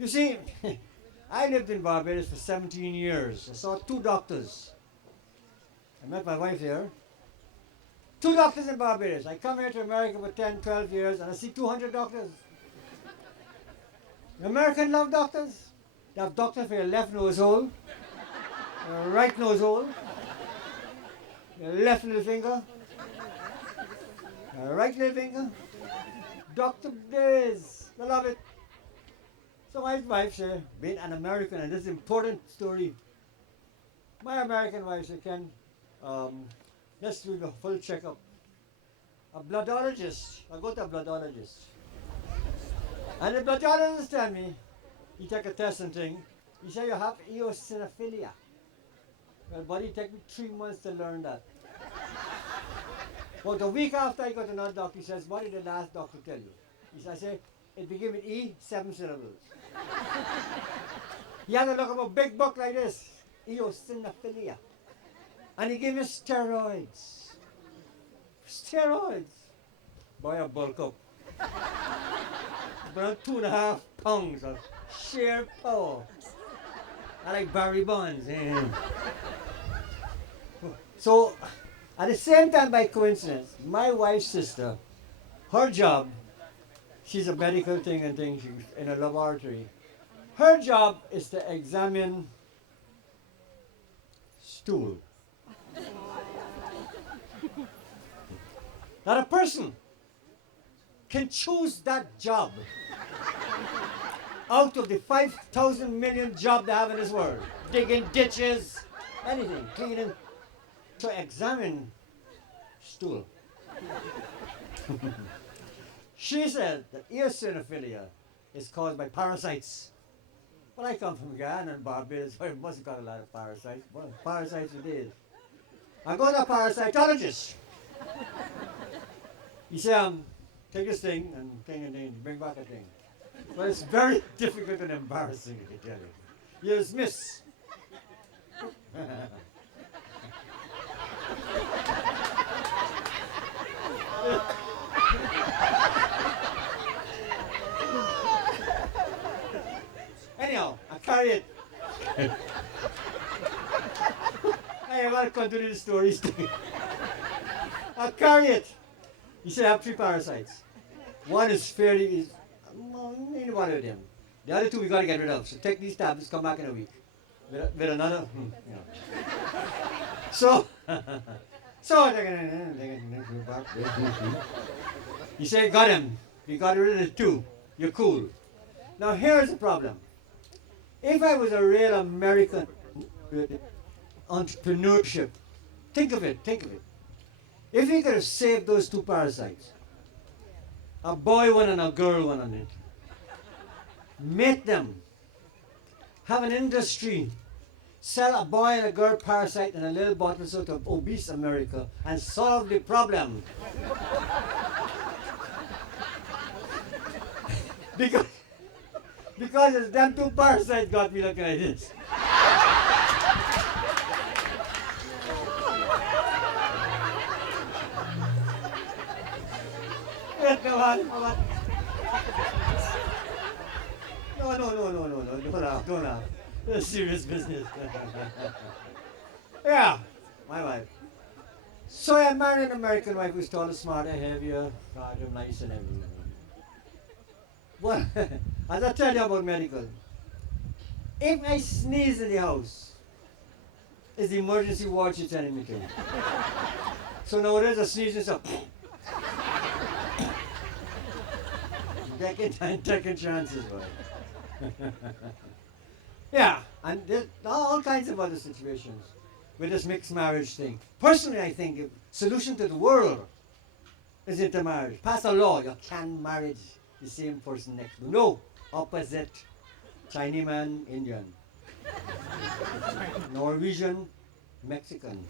You see, I lived in Barbados for 17 years. I saw two doctors. I met my wife here. Two doctors in Barbados. I come here to America for 10, 12 years and I see 200 doctors. The Americans love doctors. They have doctors for your left nose hole, your right nose hole, your left little finger, your right little finger. Doctor Days. They love it. So my wife said, being an American, and this is an important story. My American wife said, Ken, let's do the full checkup. A bloodologist. I go to a bloodologist. And the bloodologist tell me, he take a test and thing. He said, you have eosinophilia. Well, buddy, it take me 3 months to learn that. But the week after I got to another doctor, he says, what did the last doctor tell you? He said, I say, it begins with E, 7 syllables. He had to look up a big book like this, eosinophilia. And he gave me steroids. Steroids. Boy, I bulk up. About 2.5 pounds of sheer power. I like Barry Bonds. So, at the same time, by coincidence, my wife's sister, her job, she's a medical thing and thing, she's in a laboratory. Her job is to examine stool. That a person can choose that job out of the 5,000 million jobs they have in this world. Digging ditches, anything, cleaning, to examine stool. She said that eosinophilia is caused by parasites. Well, I come from Ghana and Barbados, so I must have got a lot of parasites. Well, parasites it is. I go to a parasitologist. He said, take this thing and bring back a thing. But it's very difficult and embarrassing, I can tell you. You're dismissed. Anyhow, I carry it. I have to continue the stories. I carry it. You say I have 3 parasites. One is fairly, any one of them. The other 2 we got to get rid of. So take these tablets, come back in a week. With another, you know. So, you say, got him. You got rid of the 2. You're cool. Now here's the problem. If I was a real American entrepreneurship, think of it. If we could have saved those 2 parasites, a boy one and a girl one on it, mate them, have an industry, sell a boy and a girl parasite in a little bottle sort of obese America, and solve the problem. because it's them 2 parasites got me looking like this. Come on. No, don't laugh. This is serious business. Yeah, my wife. So I married an American wife who's taller, smarter, heavier, harder, nice and everything. Well, as I tell you about medical, if I sneeze in the house, it's the emergency ward she's telling me to. So nowadays I sneeze and stuff. Taking chances, boy. Yeah, and there's all kinds of other situations with this mixed marriage thing. Personally, I think the solution to the world is intermarriage. Pass a law, you can't marry the same person next door. No, opposite. Chinese man, Indian. Norwegian, Mexican.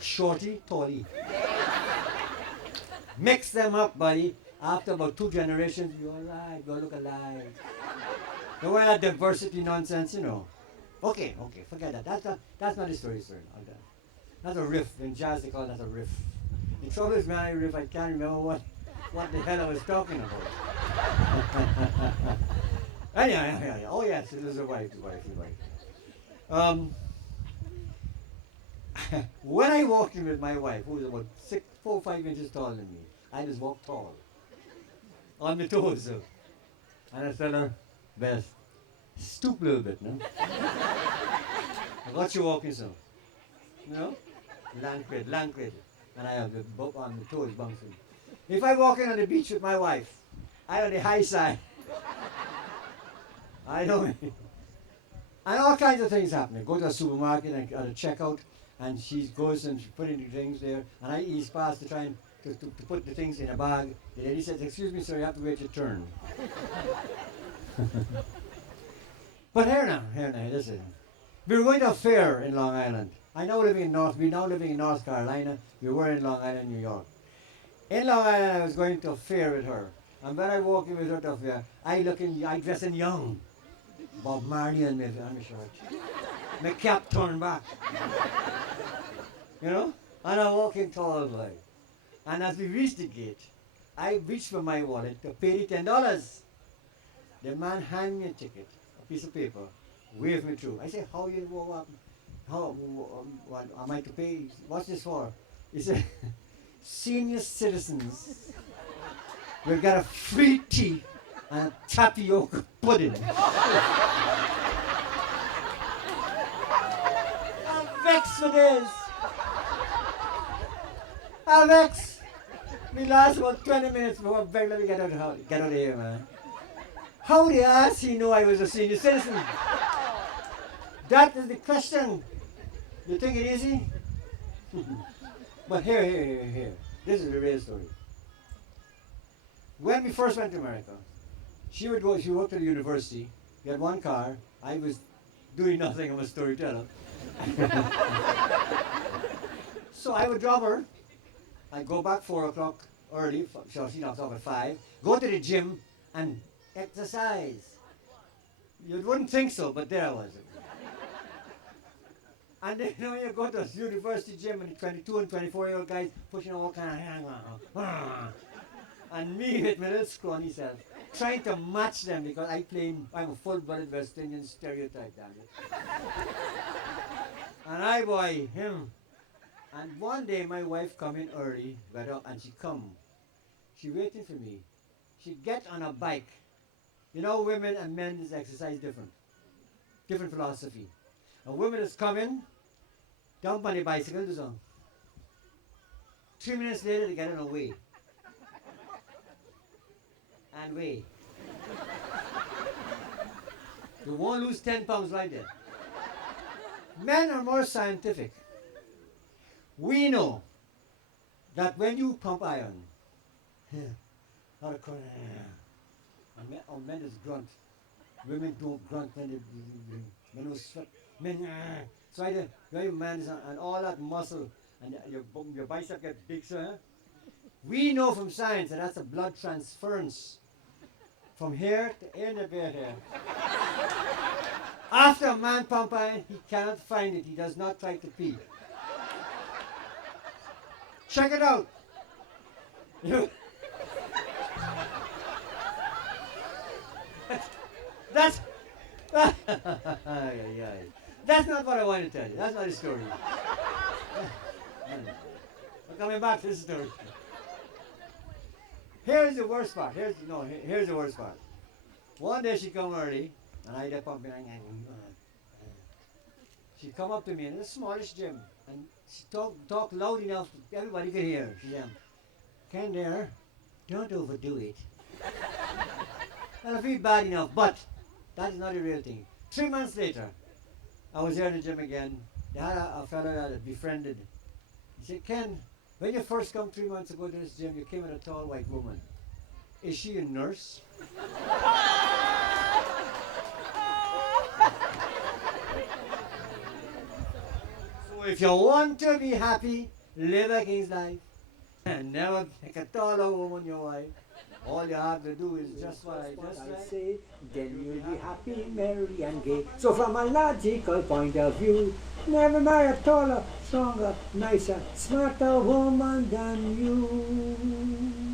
Shorty, tallie. Mix them up, buddy. After about 2 generations, you're alright, you look alike. Don't want that diversity nonsense, you know. Okay, forget that. That's not the story, sir. That's a riff. In jazz, they call that a riff. The trouble is, man, I riff, I can't remember what the hell I was talking about. Yeah. Oh yes, it was a wife, the wife, the wife. Um, when I walked in with my wife, who was about 4 or 5 inches taller than me, I just walked tall, on my toes. So. And I tell her, Beth, stoop a little bit, no? What's you walking so? You know? Lancred. And I have the book on the toes bouncing. If I walk in on the beach with my wife, I on the high side. I don't. And all kinds of things happen. I go to a supermarket and at a checkout, and she goes and she putting the things there, and I ease past to try and to put the things in a bag. The lady says, "Excuse me, sir, you have to wait your turn." But here now, listen. We were going to a fair in Long Island. We're now living in North Carolina. We were in Long Island, New York. In Long Island, I was going to a fair with her. And when I walk in with her to a fair, I dress in young. Bob Marley and me on my shirt. My cap turned back. You know? And I'm walking tall boy. And as we reached the gate, I reached for my wallet to pay the $10. The man handed me a ticket, a piece of paper, waved me through. I said, how you go up? What am I to pay? What's this for? He said, senior citizens, we've got a free tea and a tapioca pudding. I'm vexed for this. I'm vexed. We last about 20 minutes before I begged let me get out of here, man. How the ass he knew I was a senior citizen? That is the question. You think it easy? But here. This is the real story. When we first went to America, she worked at the university. We had one car. I was doing nothing. I'm a storyteller. So I would drop her. I'd go back 4 o'clock early, so she knocks off at 5. Go to the gym and exercise. You wouldn't think so, but there I was. And then you go to a university gym and the 22 and 24-year-old guys pushing all kind of hang on. And me with my little scrawny self, trying to match them because I'm a full-blooded West Indian stereotype, damn it. And him. And one day my wife come in early, got up, and she waiting for me. She get on a bike. You know, women and men is exercise different philosophy. A woman is coming, jump on the bicycle, do something. 3 minutes later, they get on a way. And weigh. You won't lose 10 pounds like that. Men are more scientific. We know that when you pump iron, men is grunt. Women don't grunt when they men sweat. Men so either your man is and all that muscle and your bicep gets big, so we know from science that that's a blood transference from here to end of here. After a man pump iron, he cannot find it. He does not try to pee. Check it out. That's that's not what I want to tell you. That's not the story. We're coming back to this story. Here's the worst part. Here's the worst part. One day she come early, and I dip up behind. She come up to me in the smallest gym, and she talk loud enough everybody could hear. She said, "Ken there, don't overdo it." Well, I feel bad enough, but that is not the real thing. 3 months later, I was there in the gym again. They had a fellow that I befriended. He said, "Ken, when you first come 3 months ago to this gym, you came with a tall white woman. Is she a nurse?" So if you want to be happy, live a king's life. And never take a taller woman your wife. All you have to do is just what I just say, then you'll be happy, merry and gay. So from a logical point of view, never marry a taller, stronger, nicer, smarter woman than you.